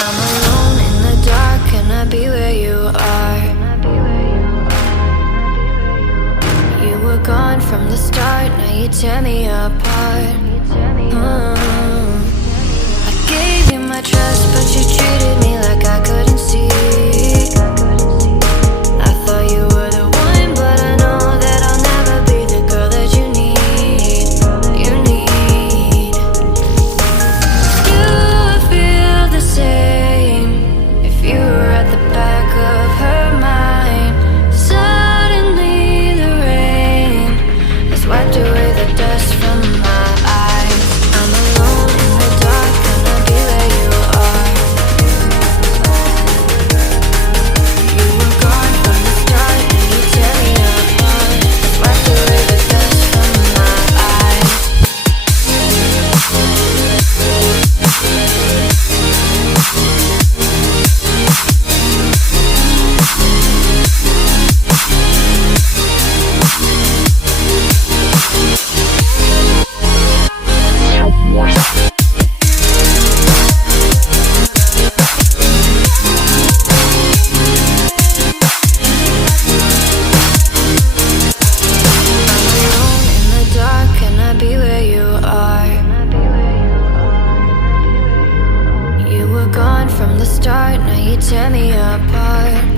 I'm alone in the dark, can I be where you are? You were gone from the start, now you tear me apart. I gave you my trust, but you treated me like I couldn't see. I thought you were the one, but I know that I'll never be the girl that you need. You need. You would feel the same if you were at the back of her mind. Suddenly the rain has wiped away the dust from my eyes. I'm alone in the dark, can I be where you are? You were gone from the start, and you tear me apart. Wiped away the dust from my eyes. Alone in the dark, can I be where you are? You were gone from the start, now you tear me apart.